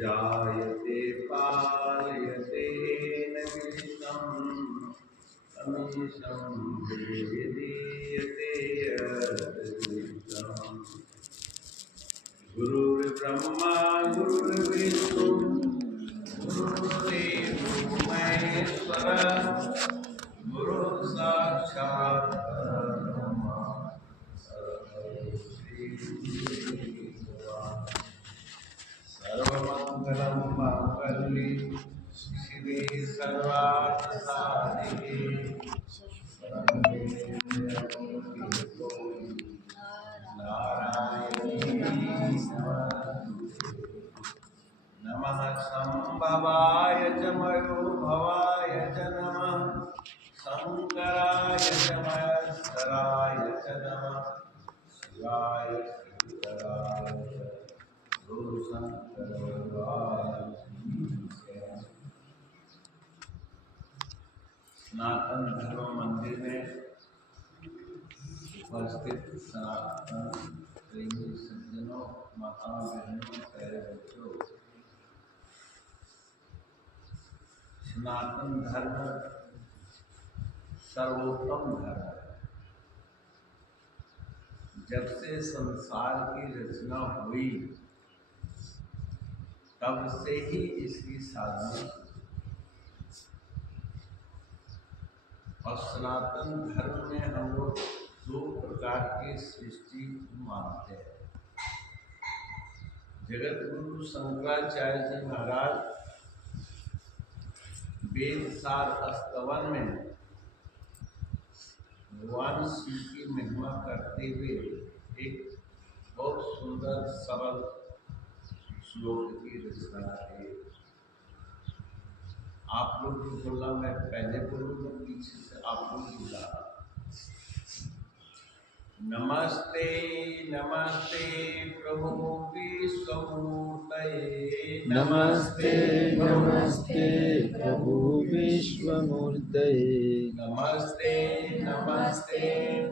जायते पालयते न कृष्णं अमीशं विदीयते यद्कृष्णम्। गुरुर्ब्रह्मा गुरुर्विष्णु गुरुर्देवो महेश्वरः गुरुः साक्षात् परब्रह्म तस्मै श्री गुरवे नमः। सर्वमंगलं मांगल्ये शिवे सर्वार्थसाधिके शरण्ये त्र्यंबके गौरी नारायणी नमोस्तुते। नमः संभवाय च मयोभवाय च नमः शंकराय च महेश्वराय च नमः शिवाय शंकराय च सनातन धर्म मंदिर में उपस्थित सनातन प्रेमी सज्जनों, माताओं, बहनों, प्यारे बच्चों, सनातन धर्म सर्वोत्तम धर्म है। जब से संसार की रचना हुई तब से ही इसकी साधना और सनातन धर्म में हम लोग दो प्रकार की सृष्टि मानते हैं। जगत गुरु शंकराचार्य जी महाराज वेद सार स्तवन में भगवान शिव की महिमा करते हुए एक बहुत सुंदर सरल श्लोक की रचना है। आप लोग भी बोला, मैं पहले बोलूँगा, पीछे से आप लोग बोला। नमस्ते नमस्ते प्रभु विश्वमूर्तये नमस्ते नमस्ते प्रभु विश्वमूर्तये नमस्ते नमस्ते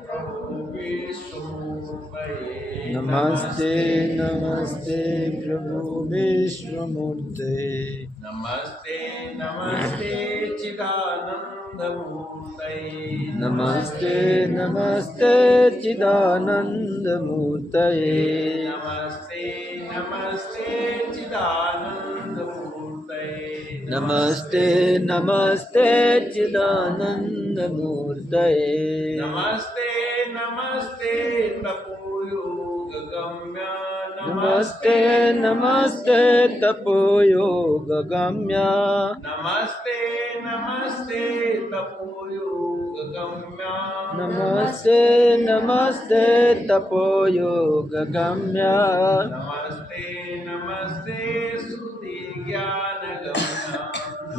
प्रभु विश्वमूर्तये नमस्ते नमस्ते प्रभु विश्वमूर्तये नमस्ते नमस्ते चिदानंदमूर्तये नमस्ते नमस्ते चिदानंदमूर्तये नमस्ते नमस्ते चिदानंदमूर्तये नमस्ते नमस्ते चिदानंदमूर्तये नमस्ते नमस्ते तपोयोगगम्य नमस्ते नमस्ते तपोयोगगम्य नमस्ते नमस्ते तपोयोगगम्य नमस्ते नमस्ते तपोयोगगम्य नमस्ते नमस्ते श्रुति ज्ञानगम्य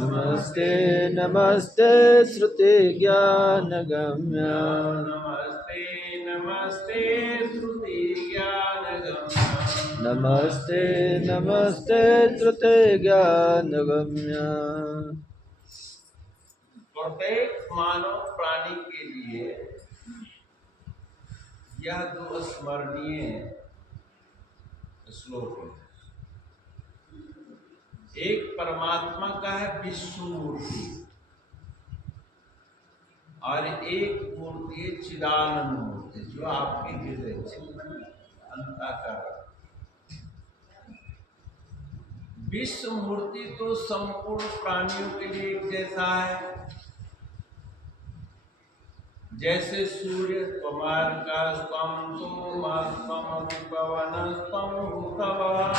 नमस्ते नमस्ते श्रुति ज्ञानगम्य नमस्ते नमस्ते श्रुति ज्ञानगम्य नमस्ते नमस्ते श्रुति ज्ञानगम्य। प्रत्येक मानव प्राणी के लिए यह दो स्मरणीय श्लोक है। एक परमात्मा का है विश्व मूर्ति और एक मूर्ति है चिदानंद मूर्ति, जो आपके हृदय चिंतन अंतःकर। विश्व मूर्ति तो संपूर्ण प्राणियों के लिए एक जैसा है। जैसे सूर्य त्वमार्कास्त्वं सोमास्त्वं पवनस्त्वं भूतवः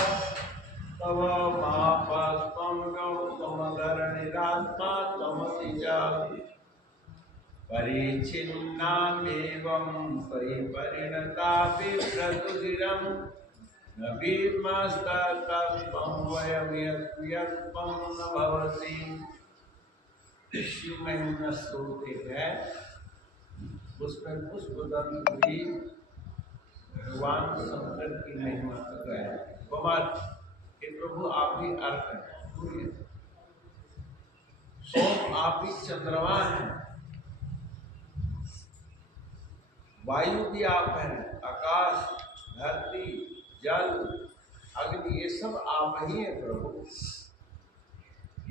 तव महापास्त्वं गौतमधरणिरात्मा त्वमसि च परिच्छिन्नामेवं परिपरिणतापि प्रकृतिरं न विद्मस्तत्त्वं वयं यत्त्वं न भवसि। शिव महिमा श्लोक एक है, उसमें पुष्पदंत भी भगवान शंकर की महिमा कर रहा है। कुमार हे प्रभु, आप ही अर्थ हैं, सोम आप ही चंद्रमा हैं, वायु भी आप हैं, आकाश, धरती, जल, अग्नि, ये सब आप ही हैं प्रभु।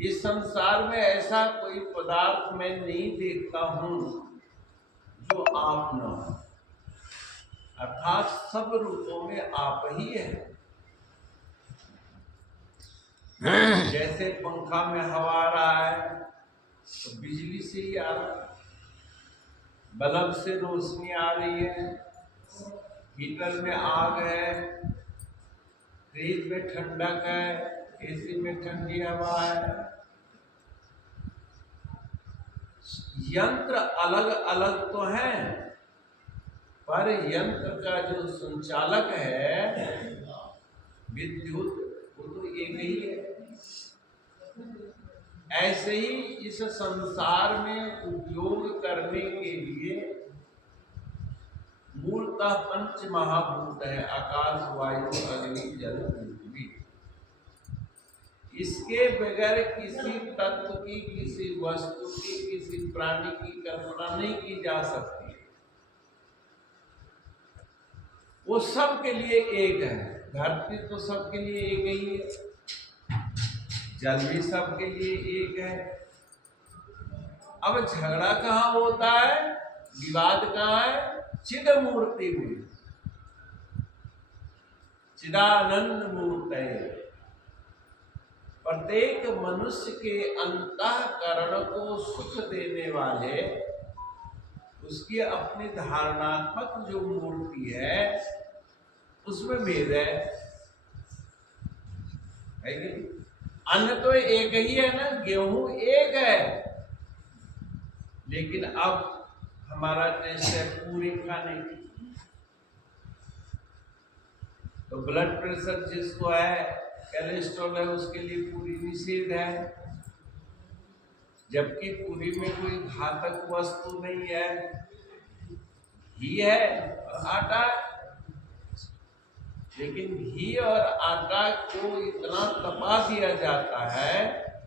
इस संसार में ऐसा कोई पदार्थ मैं नहीं देखता हूं जो आप न हो, अर्थात सब रूपों में आप ही हैं। जैसे पंखा में हवा आ रहा है तो बिजली से ही आ रहा है, बल्ब से रोशनी आ रही है, हीटर में आग है, फ्रिज में ठंडक है, एसी में ठंडी हवा है। यंत्र अलग अलग तो हैं, पर यंत्र का जो संचालक है विद्युत, वो तो एक ही है। ऐसे ही इस संसार में उपयोग करने के लिए मूलतः पंच महाभूत है, आकाश, वायु, अग्नि, जल, पृथ्वी। इसके बगैर किसी तत्व की, किसी वस्तु की, किसी प्राणी की कल्पना नहीं की जा सकती। वो सबके लिए एक है। धरती तो सबके लिए एक ही है, जल भी सबके लिए एक है। अब झगड़ा कहाँ होता है, विवाद कहाँ है? चिद मूर्ति में, चिदानंद मूर्ति। प्रत्येक मनुष्य के अंतःकरण को सुख देने वाले उसकी अपनी धारणात्मक जो मूर्ति है उसमें भेद है कि अन्न तो एक ही है ना, गेहूं एक है, लेकिन अब हमारा टेस्ट है पूरी खाने की। तो ब्लड प्रेशर जिसको है, कोलेस्ट्रॉल है, उसके लिए पूरी निषेध है, जबकि पूरी में कोई घातक वस्तु नहीं है, घी है और आटा। लेकिन घी और आटा को इतना तपा दिया जाता है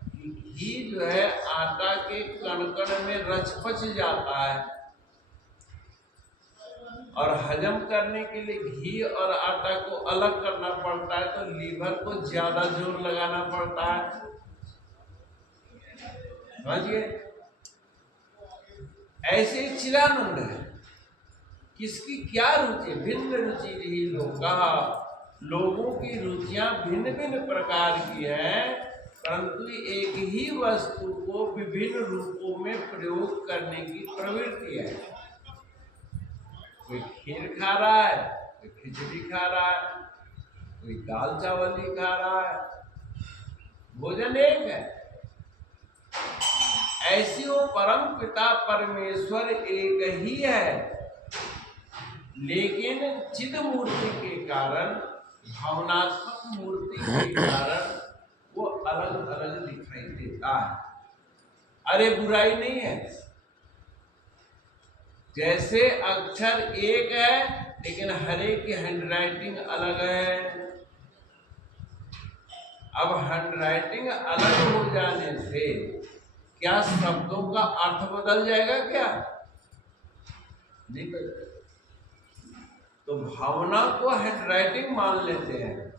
कि घी जो है आटा के कण कण में रच-पच जाता है, और हजम करने के लिए घी और आटा को अलग करना पड़ता है, तो लीवर को ज्यादा जोर लगाना पड़ता है। समझिए, ऐसे चिदानंद है। किसकी क्या रुचि, भिन्न रुचि रही लोगों की रुचियां भिन्न भिन्न प्रकार की हैं, परंतु एक ही वस्तु को विभिन्न रूपों में प्रयोग करने की प्रवृत्ति है। कोई खीर खा रहा है, कोई खिचड़ी खा रहा है, कोई दाल चावल ही खा रहा है, भोजन एक है। ऐसी वो परम पिता परमेश्वर एक ही है, लेकिन चिद मूर्ति के कारण, भावनात्मक मूर्ति के कारण वो अलग अलग दिखाई देता है। अरे बुराई नहीं है, जैसे अक्षर एक है लेकिन हर एक की हैंडराइटिंग अलग है। अब हैंडराइटिंग अलग हो जाने से क्या शब्दों का अर्थ बदल जाएगा? क्या नहीं बदल। तो भावना को हैंडराइटिंग मान लेते हैं,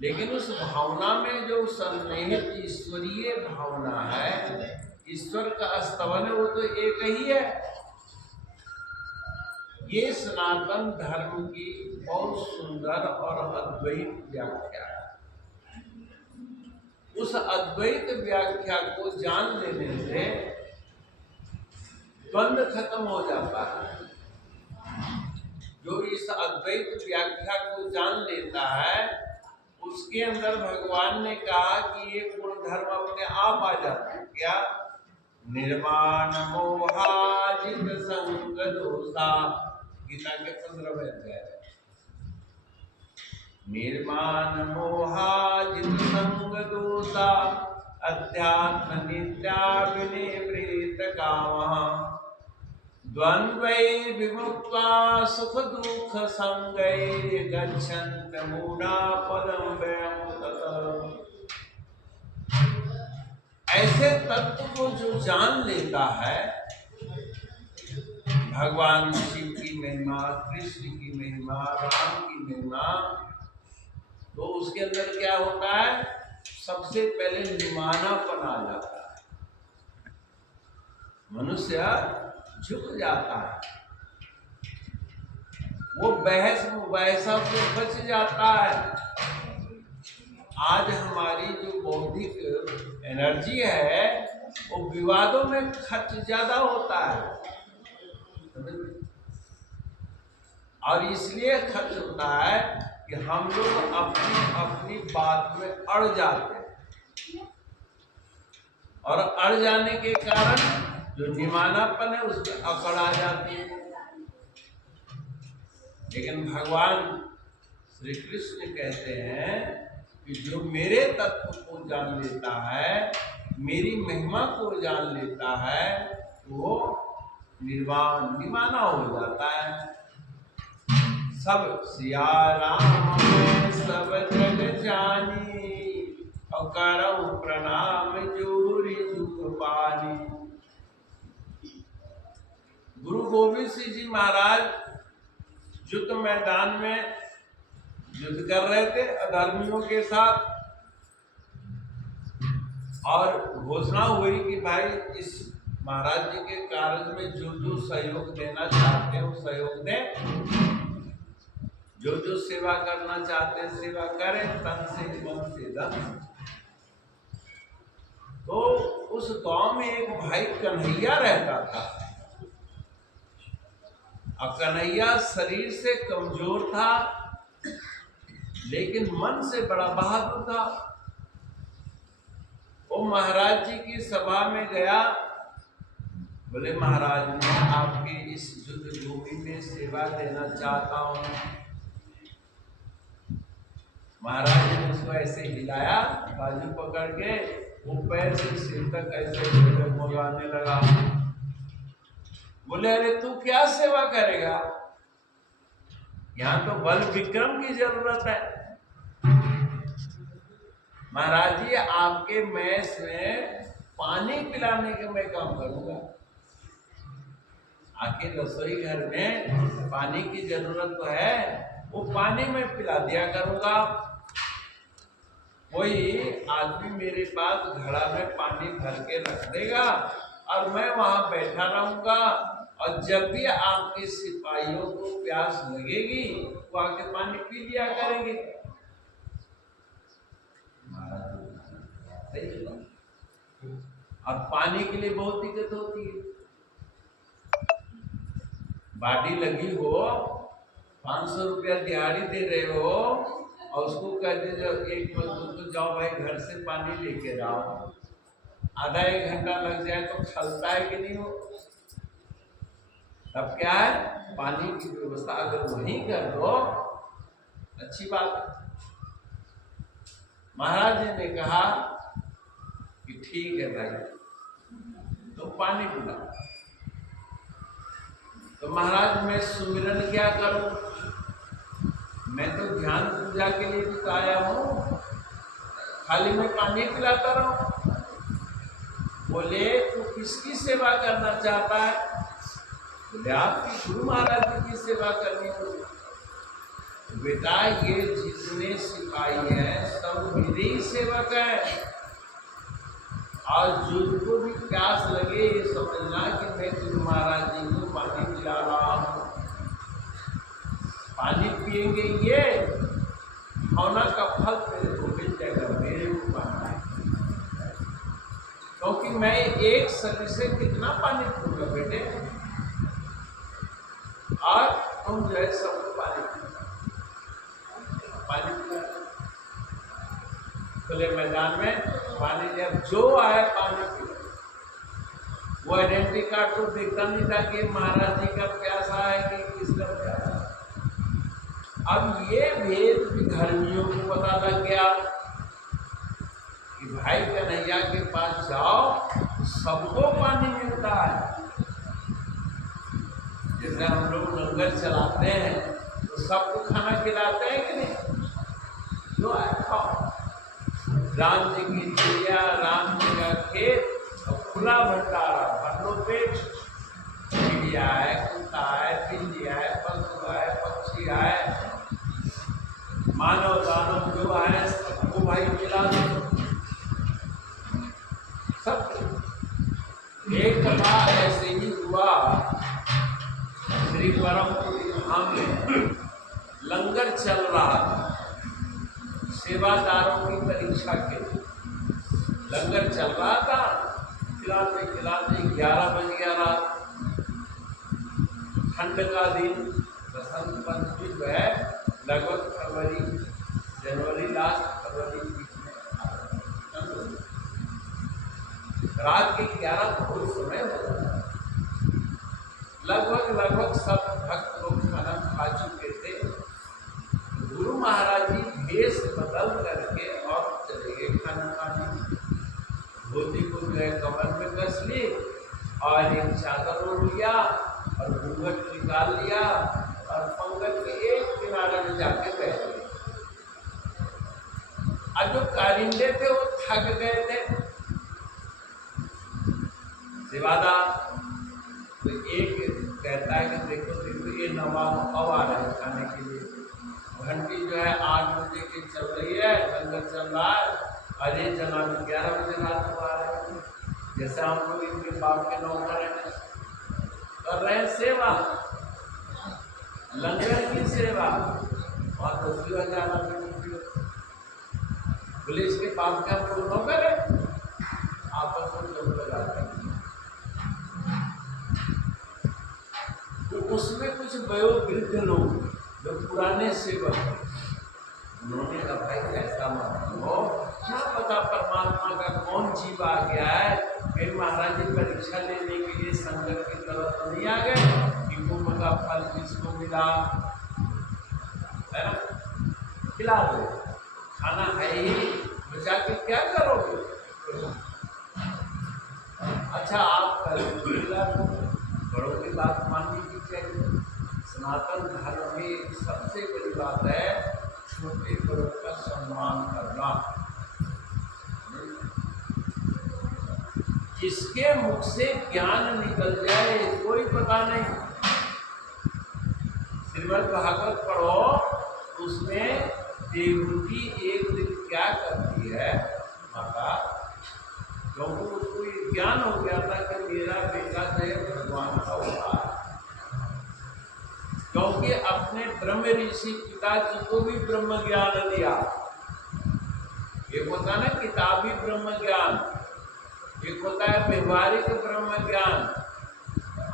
लेकिन उस भावना में जो सन्निहित ईश्वरीय भावना है, ईश्वर का स्तवन है, वो तो एक ही है। ये सनातन धर्म की बहुत सुंदर और अद्वैत व्याख्या है। उस अद्वैत व्याख्या को जान लेने से द्वंद्व खत्म हो जाता है। जो इस अद्वैत व्याख्या को जान लेता है, उसके अंदर भगवान ने कहा कि ये गुण धर्म अपने आप आ जाते हैं। क्या? निर्माण मोहाजित संग दोषा, गीता के 15वें अध्याय। निर्माण मोहाजित संग दोषा, अध्यात्म नित्या विनिवृत कामः, द्वंद्वै विमुक्त्वा सुख दुख संगै, गच्छन्त मूढ़ा पदम व्ययं ततः। ऐसे तत्व को जो जान लेता है, भगवान शिव की महिमा, कृष्ण की महिमा, राम की महिमा, तो उसके अंदर क्या होता है, सबसे पहले निमानापन आ जाता है, मनुष्य झुक जाता है, वो बहस मुबाहिसा से बच जाता है। आज हमारी जो बौद्धिक एनर्जी है वो विवादों में खर्च ज्यादा होता है, और इसलिए खर्च होता है कि हम लोग अपनी अपनी बात में अड़ जाते हैं, और अड़ जाने के कारण जो निमानापन है उसमें अकड़ आ जाती है। लेकिन भगवान श्री कृष्ण कहते हैं कि जो मेरे तत्व को जान लेता है, मेरी महिमा को जान लेता है, वो निर्वाण निमाना हो जाता है। सब सिया राम सब जग जानी, और करऊ प्रणाम जोरी दुख पानी। गुरु गोविंद सिंह जी महाराज युद्ध मैदान में युद्ध कर रहे थे अधर्मियों के साथ, और घोषणा हुई कि भाई इस महाराज जी के कार्य में जो जो सहयोग देना चाहते हैं वो सहयोग दें, जो जो सेवा करना चाहते हैं सेवा करें, तन से मन से धन से। तो उस गांव में एक भाई कन्हैया रहता था, और कन्हैया शरीर से कमजोर था लेकिन मन से बड़ा बहादुर था। वो महाराज जी की सभा में गया, बोले महाराज मैं आपके इस युद्ध भूमि में सेवा देना चाहता हूँ। महाराज ने उसको ऐसे हिलाया, बाजू पकड़ के, वो पैर से सिर तक ऐसे मुलाने लगा। बोले अरे तू क्या सेवा करेगा, यहाँ तो बल विक्रम की जरूरत है। महाराज जी आपके मैस में पानी पिलाने का मैं काम करूंगा, आके रसोई घर में पानी की जरूरत तो है, वो पानी में पिला दिया करूंगा। कोई आदमी मेरे पास घड़ा में पानी भर के रख देगा और मैं वहां बैठा रहूंगा, और जब भी आपके सिपाहियों को प्यास लगेगी वो आके पानी पी लिया करेंगे। अब पानी के लिए बहुत दिक्कत होती है। बाटी लगी हो, 500 रुपया दिहाड़ी दे रहे हो, और उसको कहते जो एक मजदूर को जाओ भाई घर से पानी लेके आओ, आधा एक घंटा लग जाए तो खलता है कि नहीं हो। तब क्या है, पानी की व्यवस्था अगर वहीं कर दो अच्छी बात है। महाराज जी ने कहा कि ठीक है भाई, तो पानी पिला। तो महाराज मैं सुमिरन क्या करूं, मैं तो ध्यान पूजा के लिए भी आया हूं, खाली मैं पानी पिलाता रहूं। बोले तू किसकी सेवा करना चाहता है, बोले आपकी गुरु महाराज जी की सेवा करनी हो। बेटा ये जितने सिपाही हैं सब मेरे ही सेवक हैं, और जिनको भी प्यास लगे ये समझना कि मैं गुरु महाराज जी को पानी पिला रहा हूँ। पानी पिएंगे ये, भावना का फल मेरे को मिल जाएगा, मेरे को पानी, क्योंकि मैं एक शरीर से कितना पानी पीऊंगा बेटे, और तुम जो है सबको पानी पिला। खुले मैदान में पानी, जब जो आए पानी पिला। वो आइडेंटिटी कार्ड को देखता नहीं था कि महाराज जी का प्यासा है कि किसका प्यासा है। अब ये भेद भी धर्मियों को पता लग गया कि भाई कन्हैया के पास जाओ सबको पानी मिलता है। जैसे हम लोग लंगर चलाते हैं तो सबको खाना खिलाते हैं कि नहीं, जो आए खाओ। राम जी की चिड़िया, राम जी का खेत और खुला भंडारा, भर पेट। चिड़िया है, कुत्ता है, बिल्ली है, पशु है, पक्षी है, मानव दानव जो एक दफा ऐसे ही हुआ, श्री परमपुरी धाम में लंगर चल रहा था सेवादारों की परीक्षा के लिए। लंगर चल रहा था, खिलाते खिलाते 11 बज गया रात। ठंड का दिन, बसंत पंचमी जो है लगभग जनवरी लास्ट फरवरी बीच में रात के 11 बहुत समय होता है। लगभग सब भक्त लोग खाना खा चुके थे। गुरु महाराज जी भेष बदल करके और चले गए खाना खाने। धोती को जो है कमर में कस ली और एक चादर ओढ़ लिया और घूंघट निकाल लिया और पंगत के एक किनारे में जाके बैठ गए। अब जो कारिंदे थे वो थक गए थे। सेवादार तो एक कहता है कि देखो ये नवाब अब आ रहा है खाने के लिए। घंटी जो है 8 बजे की चल रही है, लंगर चल रहा है, अरे जनाब 11 बजे रात को आ रहे हैं। जैसे हम लोग इनके बाप के नौकर हैं, कर रहे हैं सेवा, लंगर की सेवा, और 10,000 पुलिस के बाप के हम लोग नौकर है, आपस में जब लगाते हैं। तो उसमें कुछ वयोवृद्ध लोग जो पुराने सेवक हैं, उन्होंने कहा भाई ऐसा मत हो, क्या पता परमात्मा का कौन जीव आ गया है, फिर महाराज जी परीक्षा लेने के लिए संगत की तरफ तो नहीं आ गए कि कुंभ का फल किसको मिला है ना, खिला दो, खाना है ही, बचा के क्या करोगे। अच्छा आप बड़ों की बात माननी की चाहिए। सनातन धर्म में सबसे बड़ी बात है छोटे बड़ों का सम्मान करना। किसके मुख से ज्ञान निकल जाए कोई पता नहीं। श्रीमद् भागवत पढ़ो, उसमें देवहूति एक दिन क्या करती है माता, क्योंकि उसको ये ज्ञान हो गया था कि मेरा बेटा जो है भगवान का अवतार, क्योंकि अपने ब्रह्म ऋषि पिताजी को भी ब्रह्म ज्ञान दिया। एक होता है ना किताबी ब्रह्म ज्ञान, एक होता है व्यवहारिक ब्रह्म ज्ञान।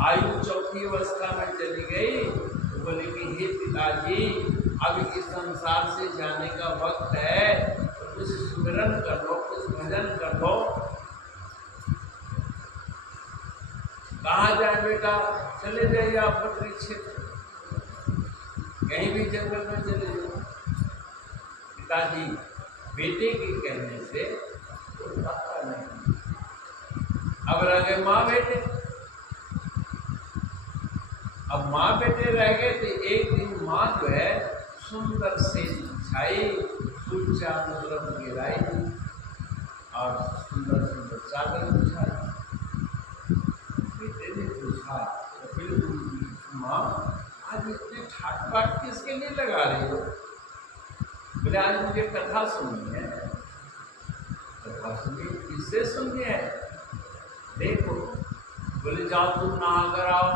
आयु 4वीं अवस्था में चली गई तो बोले कि हे पिताजी अब इस संसार से जाने का वक्त है, तो कुछ स्मरण कर लो, कुछ भजन कर लो। कहाँ जाए बेटा, चले जाइए आप पटरी क्षेत्र, कहीं भी जंगल में चले जाओ। पिताजी बेटे के कहने से तो पता नहीं। अब रह गए माँ बेटे, अब माँ बेटे रह गए थे। एक दिन माँ जो है सुंदर से छाई फूल चादर गिराई और सुंदर सुंदर चादर बिछाई। बेटे ने पूछा, माँ आज इतने ठाट बाट किसके लिए लगा रही हो? बोले आज मुझे कथा सुननी है। कथा सुनिए, किससे सुननी है? देखो, बोले जाओ तुम नहा कर आओ।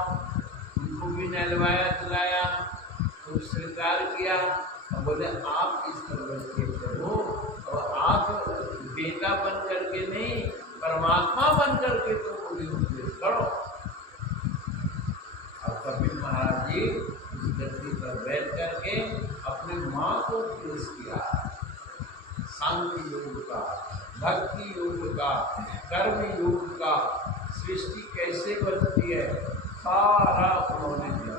उनको भी नहलवाया धुलाया, खूब श्रृंगार किया। और बोले आप इस पर्वत के प्रभु, और आप बेटा बन करके नहीं परमात्मा बन करके तो मुझे उपदेश करो। और कपिल महाराज जी उस धरती पर बैठ करके अपने माँ को उपदेश किया, शांति योग का, भक्ति योग का, कर्म योग का, सृष्टि कैसे बनती है, सारा उन्होंने दिया।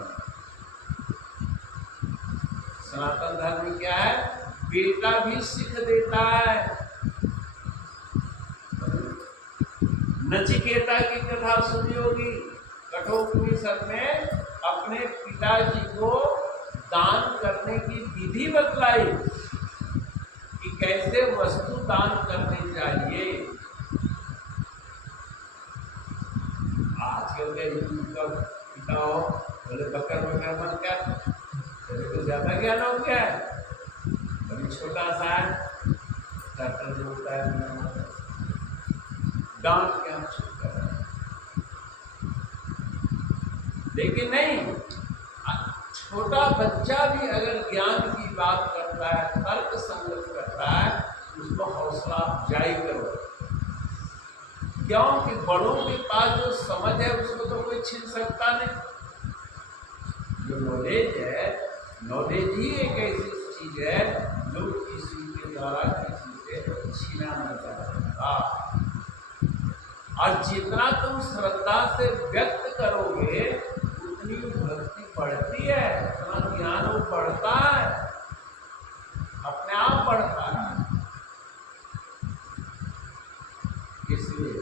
सनातन धर्म क्या है? बेटा भी सीख देता है। नचिकेता की कथा सुनी होगी, कठोपनिषद में अपने पिताजी को दान करने की विधि बतलाई कि कैसे वस्तु दान करनी चाहिए। आजकल के युग का पिता हो, बोले बकर बकर मत क्या, तेरे को ज्यादा ज्ञान हो गया है, अभी छोटा सा है, डॉक्टर जो होता है डांट के हम छूट कर। लेकिन नहीं, छोटा बच्चा भी अगर ज्ञान की बात करता है, तर्क संगत करता है, उसको हौसला अफजाई करो। क्योंकि बड़ों के पास जो समझ है उसको तो कोई छीन सकता नहीं। जो नॉलेज है, नॉलेज ही एक ऐसी चीज है जो किसी के द्वारा किसी से छीना न जा सकता। और जितना तुम श्रद्धा से व्यक्त करोगे उतनी भक्ति बढ़ती है, उतना ज्ञान वो बढ़ता है, अपने आप बढ़ता है। इसलिए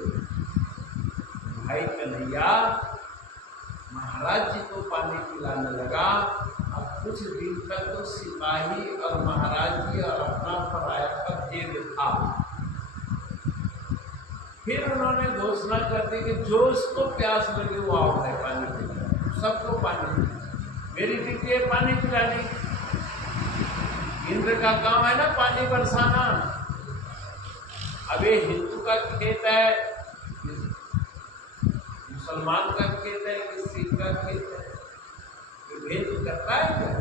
भाई कन्हैया महाराज जी को पानी पिलाने लगा। अब कुछ दिन तक तो सिपाही और महाराज जी और अपना पराया का भेद था। फिर उन्होंने घोषणा कर दी कि जो उसको प्यास लगे वो आओ है पानी पिलाने, सबको पानी पिलाने। मेरी ड्यूटी है पानी पिलाने। इंद्र का काम है ना पानी बरसाना। अब ये हिंदू का खेत है, मुसलमान का खेत है, कि सिख का खेत है, ये भेद करता है क्या?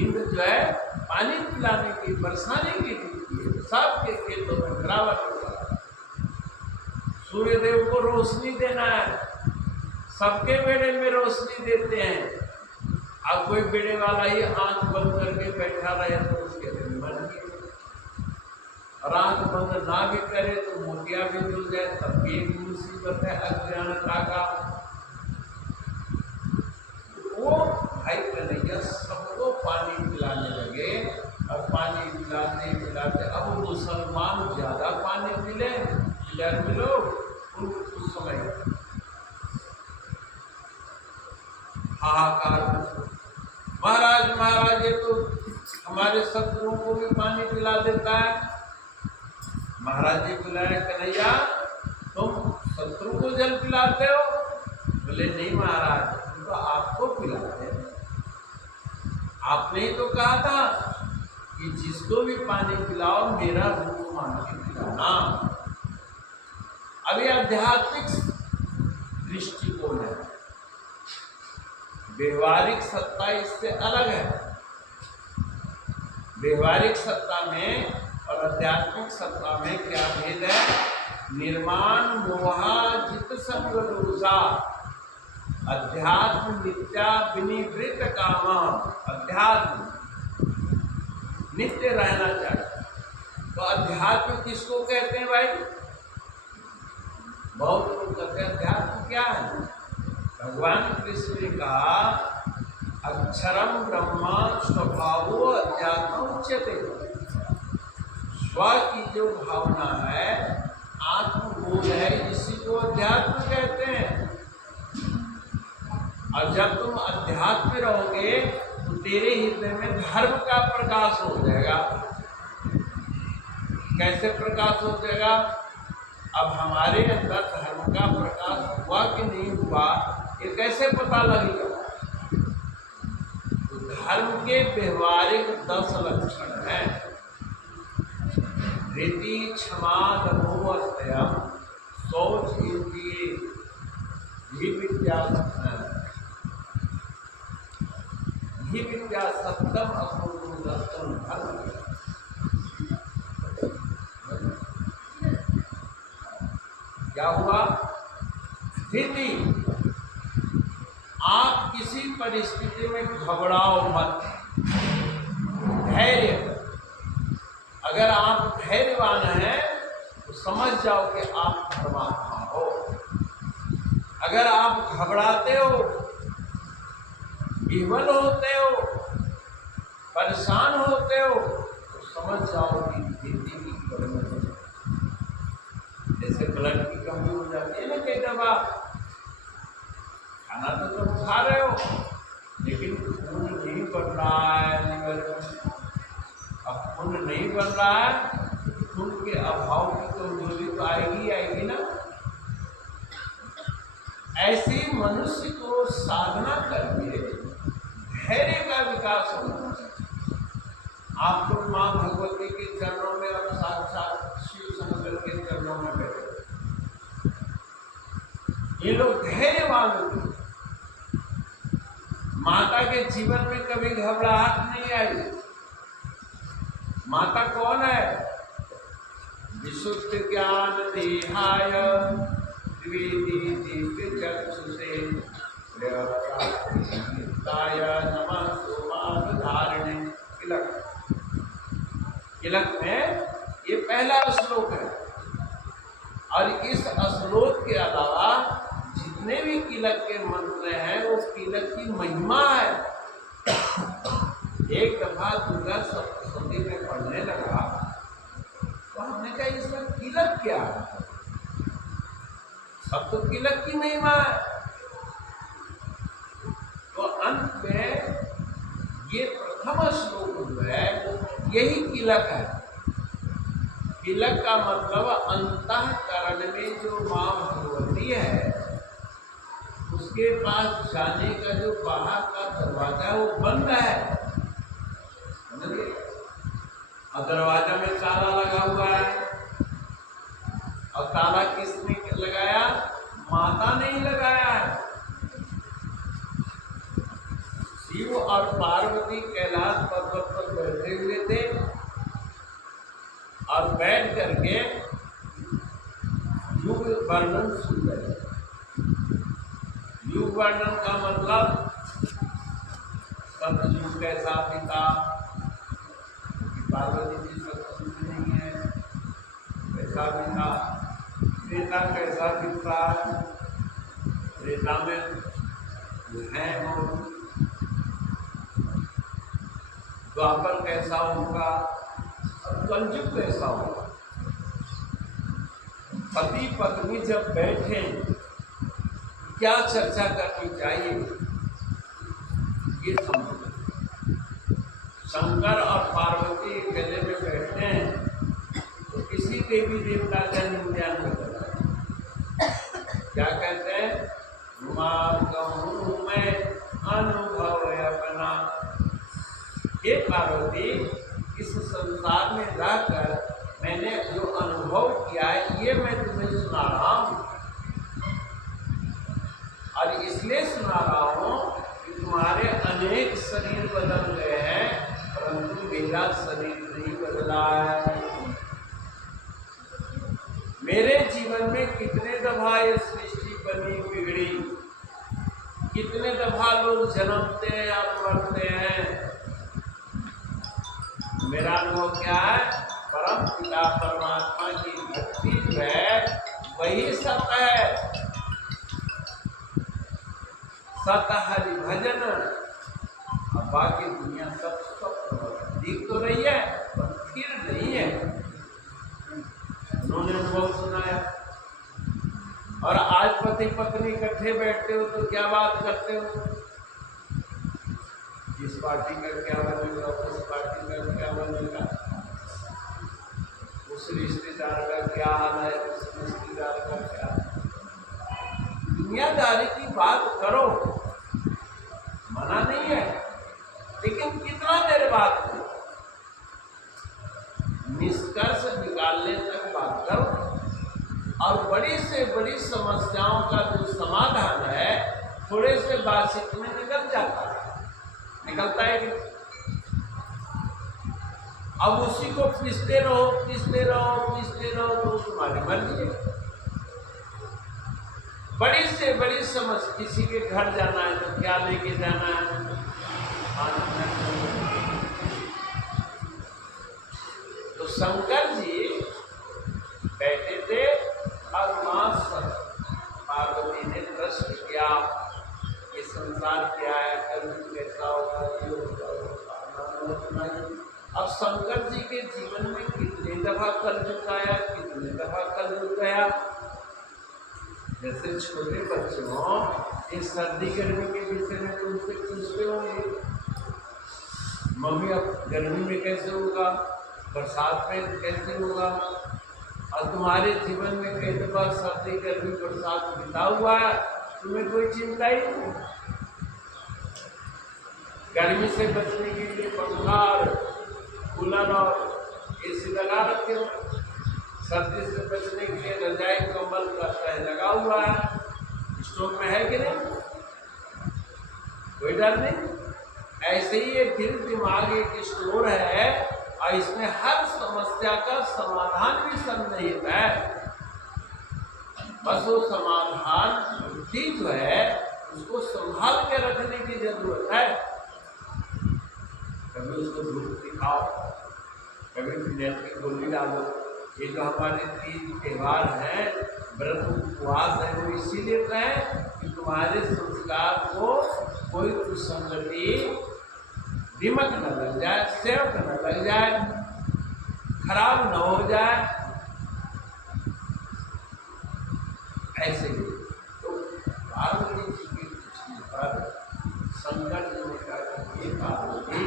इंद्र जो है पानी पिलाने की, बरसाने की ड्यूटी है, सबके खेतों में गिरावट होगा। सूर्य देव को रोशनी देना है, सबके बेड़े में रोशनी देते हैं। अब कोई बेड़े वाला ही आंख बंद करके बैठा रहे तो उसके दिन बन गए, और आंख बंद ना भी करे तो मोतिया भी जुड़ जाए, तब भी एक मुसीबत है अज्ञानता का। वो भाई कन्हैया सबको पानी पिलाने लगे, और पानी पिलाते पिलाते अब मुसलमान ज्यादा पानी मिले, मिलो उस समय हाहाकार। महाराज महाराज ये तो हमारे शत्रुओं को भी पानी पिला देता है। महाराज जी बुलाए, कन्हैया तुम शत्रु को जल पिलाते हो? बोले नहीं महाराज, तो आपको पिलाते हैं। आपने ही तो कहा था कि जिसको भी पानी पिलाओ मेरा रूप मान के पिलाना। अब ये आध्यात्मिक दृष्टिकोण है, व्यवहारिक सत्ता इससे अलग है। व्यवहारिक सत्ता में और आध्यात्मिक सत्ता में क्या भेद है? निर्माण मोहा जित संगदोषा, अध्यात्म नित्या विनिवृत काम। अध्यात्म नित्य रहना चाहिए। तो अध्यात्म किसको कहते हैं भाई? बहुत लोग कहते हैं अध्यात्म क्या है? भगवान कृष्ण ने कहा अक्षरम ब्रह्म स्वभावो अध्यात्म उच्यते। स्व की जो भावना है, आत्मबोध है, इसी को अध्यात्म कहते हैं। और जब तुम अध्यात्म में रहोगे तो तेरे हृदय में धर्म का प्रकाश हो जाएगा। कैसे प्रकाश हो जाएगा? अब हमारे अंदर धर्म का प्रकाश हुआ कि नहीं हुआ, ये कैसे पता लगेगा? तो धर्म के व्यवहारिक 10 लक्षण हैं। रीति क्षमा दमो अस्तयम शौच इंद्रिय विद्या सत्यम अपूर्वस्तम धर्म। क्या हुआ? स्थिति, आप किसी परिस्थिति में घबराओ मत। धैर्य, अगर आप धैर्यवान हैं तो समझ जाओ कि आप परमात्मा हो। अगर आप घबराते हो, विह्वल होते हो, परेशान होते हो, तो समझ जाओ कि धीरे की कमी है। जैसे ब्लड की कमी हो जाती है ना कई दफा, खाना तो तुम खा रहे हो लेकिन खून नहीं बन रहा है लीवर में। अब खून नहीं बन रहा है, खून के अभाव की कमजोरी तो आएगी आएगी ना। ऐसे मनुष्य को साधना करके धैर्य का विकास होना चाहिए। आप लोग माँ भगवती के चरणों में और साक्षात शिव शंकर के चरणों में बैठे, ये लोग धैर्यवान होते। माता के जीवन में कभी घबराहट नहीं आई। माता कौन है? विशुद्ध ज्ञान देहाय द्विवेदी दिव्य चक्षुषे नमः सोमाद धारणे। तिलक में ये पहला श्लोक है। और इस श्लोक के अलावा जितने भी तिलक के मंत्र हैं वो तिलक की महिमा है। एक दफा दुर्गा सप्तशती में पढ़ने लगा तो हमने कहा इसमें तिलक क्या है? सब तो तिलक की महिमा है। तो अंत में ये प्रथम श्लोक जो है यही तिलक है। तिलक का मतलब अंतःकरण में जो माँ भगवती है उसके पास जाने का जो बाहर का दरवाजा है वो बंद है। समझिए, और दरवाजा में ताला लगा हुआ है। और ताला किसने लगाया? माता ने ही लगाया है। शिव और पार्वती कैलाश पर्वत पर बैठे हुए थे और बैठ करके युग वर्णन सुन रहे। युग वर्णन का मतलब सतयुग कैसा पिता, पार्वती जी सतयुग नहीं है, कैसा पिता, त्रेता कैसा पिता, त्रेता में है और द्वापर कैसा होगा, कलयुग कैसा होगा। पति पत्नी जब बैठे क्या चर्चा करनी चाहिए ये समझो। शंकर और पार्वती गले में बैठते हैं तो किसी देवी देवता का निंदा नहीं करता। क्या कहते हैं? मां कहूं मैं अनुभव अपना। हे पार्वती, इस संसार में रहकर मैंने जो अनुभव किया है ये मैं तुम्हें सुना रहा हूं। और इसलिए सुना रहा हूं कि तुम्हारे अनेक शरीर बदल गए हैं परंतु मेरा शरीर नहीं बदला है। मेरे जीवन में कितने दफा ये सृष्टि बनी बिगड़ी, कितने दफा लोग जन्मते हैं और मरते हैं। मेरा अनुभव क्या है? परम पिता परमात्मा की भक्ति जो है वही सत्य है। सत्य हरि भजन, और बाकी दुनिया सब सब दिख तो रही है पर फिर नहीं है। उन्होंने अनुभव सुनाया। और आज पति पत्नी इकट्ठे बैठते हो तो क्या बात करते हो? इस पार्टी का क्या बनेगा, उस पार्टी का क्या बनेगा, उस रिश्तेदार का क्या हाल है, उस रिश्तेदार का क्या। दुनियादारी की बात करो, मना नहीं है, लेकिन कितना देर बात करो, निष्कर्ष निकालने तक बात करो। और बड़ी से बड़ी समस्याओं का जो समाधान है थोड़े से बातचीत में निकल जाता है, निकलता है कि अब उसी को पीसते रहो पीसते रहो पीसते रहो तो तुम्हारी मर्जी है। बड़ी से बड़ी समस्या, किसी के घर जाना है तो क्या लेके जाना है, तो शंकर जी बैठे थे और मां पार्वती ने प्रश्न किया ये संसार क्या है, कलयुग कैसा होगा, अब शंकर जी के जीवन में कितने दफा कलयुग आया, कितने दफा कलयुग गया। जैसे छोटे बच्चों इस सर्दी गर्मी के विषय में तुमसे पूछते होंगे, मम्मी अब गर्मी में कैसे होगा, बरसात में कैसे होगा। और तुम्हारे जीवन में कई दफा सर्दी गर्मी बरसात बिता हुआ है, तुम्हें कोई चिंता ही नहीं। गर्मी से बचने के लिए पंखा कूलर और एसी लगा रखे हो, सर्दी से बचने के लिए रजाई कंबल का तह लगा हुआ है, स्टोव में है कि नहीं। कोई डर नहीं। ऐसे ही ये दिल दिमाग एक स्टोर है और इसमें हर समस्या का समाधान भी सन्निहित है। बस वो समाधान बुद्धि जो है उसको संभाल के रखने की जरूरत है। कभी उसको धूप दिखाओ, कभी नेट की गोली डालो। ये जो हमारे 3 त्योहार हैं, व्रत उपवास है, वो इसीलिए कहें कि तुम्हारे संस्कार को कोई कुसंगति दिमक न लग जाए, सेवक न लग जाए, खराब न हो जाए। ऐसे ही तो पार्वती जी की कुछ पर संकट ने कहा कि पार्वती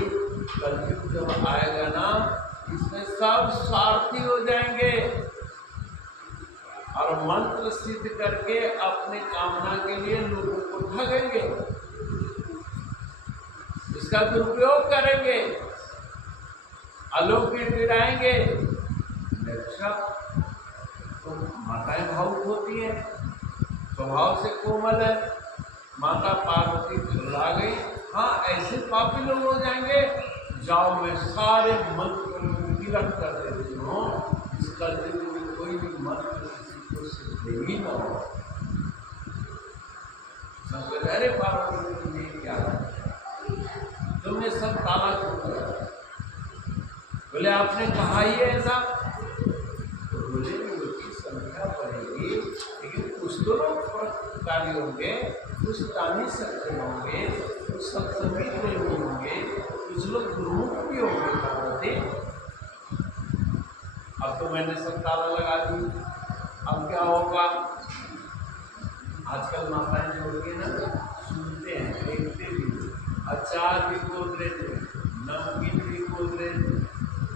कलयुग जब आएगा ना, इसमें सब स्वार्थी हो जाएंगे और मंत्र सिद्ध करके अपने कामना के लिए लोगों को ठगेंगे, इसका दुरुपयोग करेंगे, अलौकिक गिराएंगे। अच्छा, तो माताएं भावुक होती है, स्वभाव से कोमल है। माता पार्वती घबरा गई। हाँ, ऐसे पापी लोग हो जाएंगे, जाओ मैं सारे मंत्र तिलक कर देती हूँ, इस कलयुग में कोई भी मंत्र किसी को सिद्ध ही न हो। सब अरे पार्वती तुमने क्या तुमने सब ताला क्यों किया? बोले आपने कहा ही ऐसा। तो बोले उनकी संख्या बढ़ेगी, लेकिन कुछ तो लोग परोपकारी होंगे, कुछ दानी सज्जन होंगे, कुछ सत्संगी प्रेमी होंगे, कुछ लोग गुरुमुख भी होंगे। पार्वती अब तो मैंने सब ताला लगा दी, अब क्या होगा? आजकल माताएं जो होती है ना, सुनते हैं, देखते भी, अचार भी गोदरेज में, नमकीन भी गोदरेज,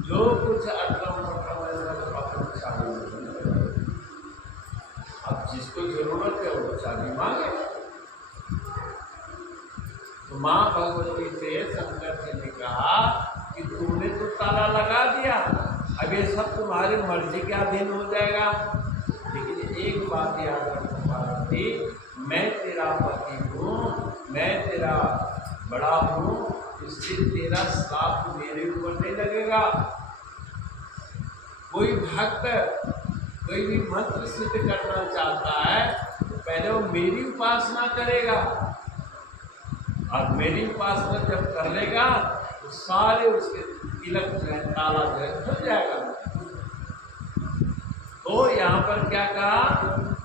जो कुछ अटलम पटलम ऐसा अपना चालू। अब जिसको जरूरत है वो चाबी मांगे। तो माँ भगवती से शंकर जी ने कहा कि तुमने तो ताला लगा दिया, अब ये सब तुम्हारी मर्जी के अधीन हो जाएगा। लेकिन एक बात याद रखो पार्वती, मैं तेरा पति हूँ, मैं तेरा बड़ा हूँ, इसलिए तेरा श्राप मेरे ऊपर नहीं लगेगा। कोई भक्त कोई भी मंत्र सिद्ध करना चाहता है तो पहले वो मेरी उपासना करेगा, और मेरी उपासना जब कर लेगा तो सारे उसके तिलक जो है, ताला जो है खुल जाएगा। तो यहाँ पर क्या कहा?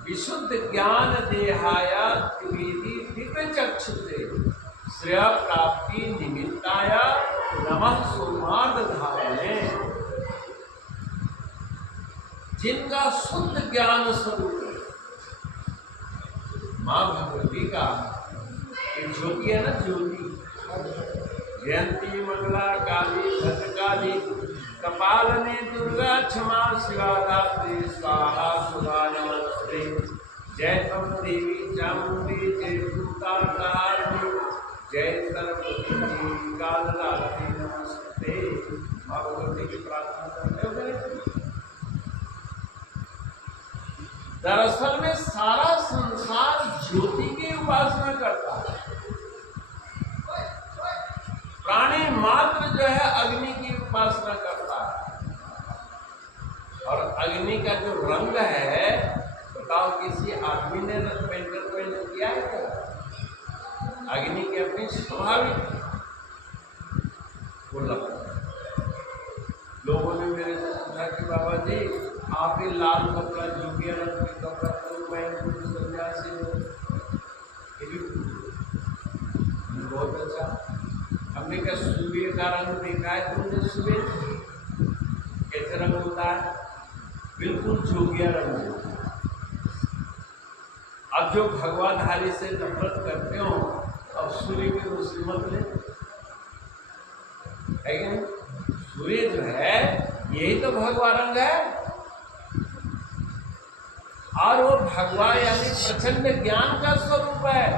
विशुद्ध ज्ञान देहाया त्रिवेदी दिव्य चक्षु से श्रेय प्राप्ति निमित्ताया नमः सोमार्थ धारणे। जिनका शुद्ध ज्ञान स्वरूप है, माँ भगवती का ज्योति है ना, ज्योति, जयंती मंगला काली भद्रकाली कपालने दुर्गा क्षमा शिवा धात्री स्वाहा सुधा नमस्ते। जय तम देवी चामुंडी, जय दुर्गा तारिणी, जय सरस्वती कालरात्रि नमस्ते। भगवती की प्रार्थना करते हो। दरअसल में सारा संसार ज्योति की उपासना करता है। प्राणी मात्र जो है अग्नि की उपासना करता है। और अग्नि का जो रंग है, बताओ किसी आदमी ने पेंट किया है क्या? अग्नि की अपनी स्वाभाविक वो लगता है। लोगों ने मेरे से पूछा कि बाबा जी आप ये लाल कपड़ा, जोगिया रंग के कपड़ा क्यों पहन सन्यासी हो? ये भी बहुत अच्छा। हमने क्या सूर्य का रंग देखा है तुमने? सूर्य कैसे रंग होता है? बिल्कुल जोगिया रंग होता है। अब जो भगवाधारी से नफरत करते हो, अब सूर्य की रोशनी मत ले, है कि नहीं? सूर्य जो है यही तो भगवा रंग है, और वो भगवा यानी प्रचंड ज्ञान का स्वरूप है।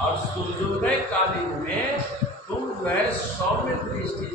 और सूर्योदय कालीन में तुम जो है सौम्य दृष्टि